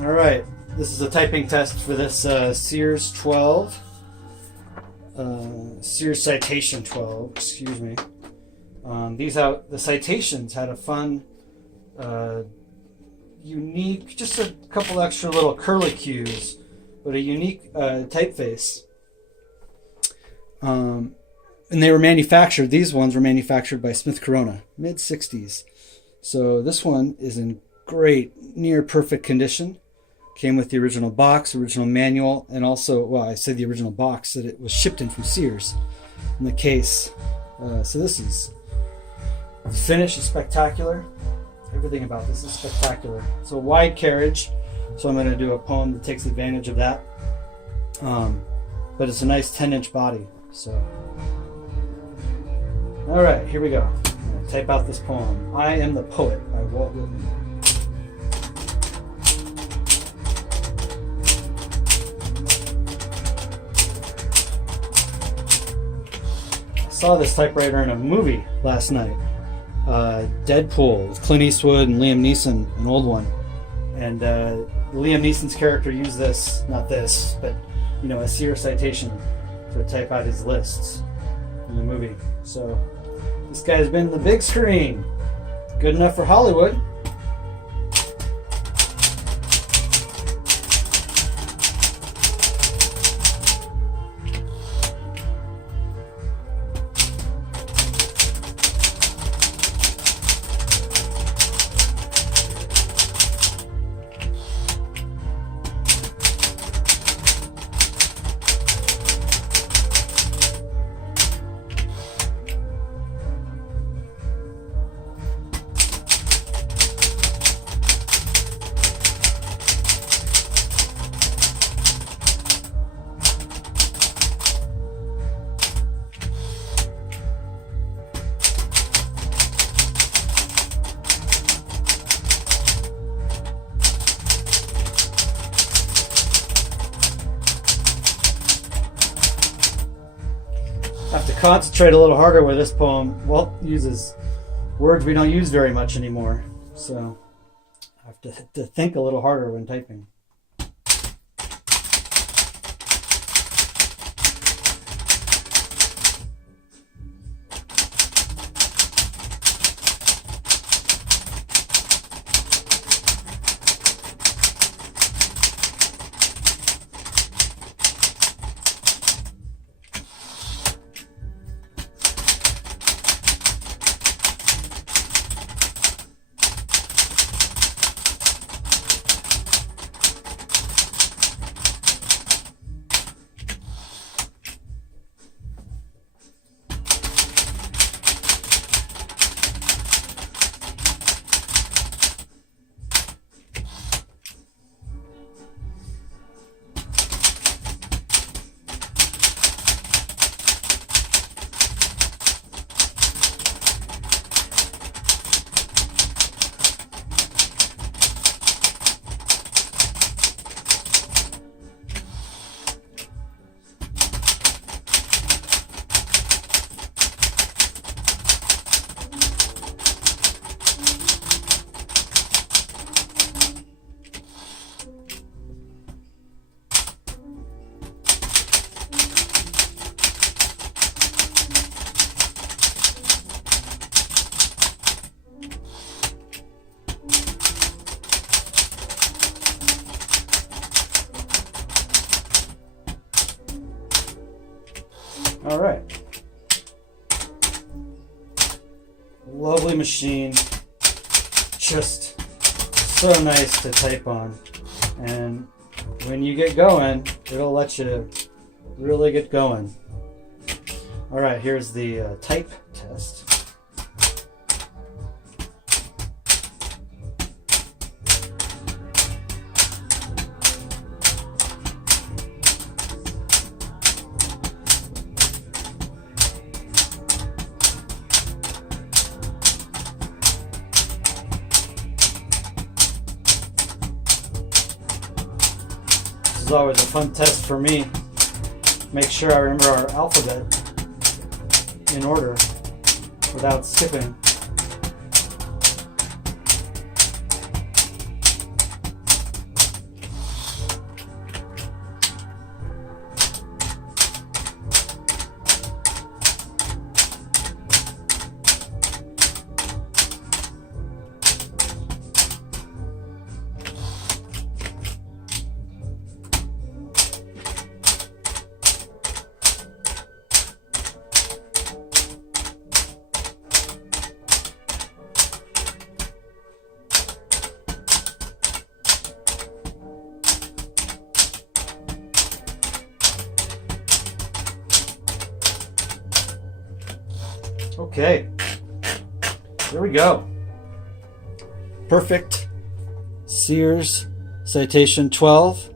All right, this is a typing test for this Sears 12, Sears Citation 12. Excuse me. The Citations had a fun, unique, just a couple extra little curly cues, but a unique typeface. And they were manufactured. These ones were manufactured by Smith Corona, mid '60s. So this one is in great, near perfect condition. Came with the original box, original manual, and also, well, I said the original box that it was shipped in from Sears in the case. So this is, the finish is spectacular. Everything about this is spectacular. It's a wide carriage, so I'm going to do a poem that takes advantage of that. But it's a nice 10-inch body. So, all right, here we go. I'm going to type out this poem. I Am the Poet by Walt Whitman. Saw this typewriter in a movie last night, Deadpool, with Clint Eastwood and Liam Neeson, an old one, and Liam Neeson's character used this, not this, but a Sears Citation to type out his lists in the movie. So this guy's been in the big screen, good enough for Hollywood. Have to concentrate a little harder with this poem. Walt uses words we don't use very much anymore, so I have to think a little harder when typing. All right. Lovely machine. Just so nice to type on. And when you get going, it'll let you really get going. All right, here's the type test. This is always a fun test for me. Make sure I remember our alphabet in order without skipping. Okay, there we go. Perfect Sears Citation 12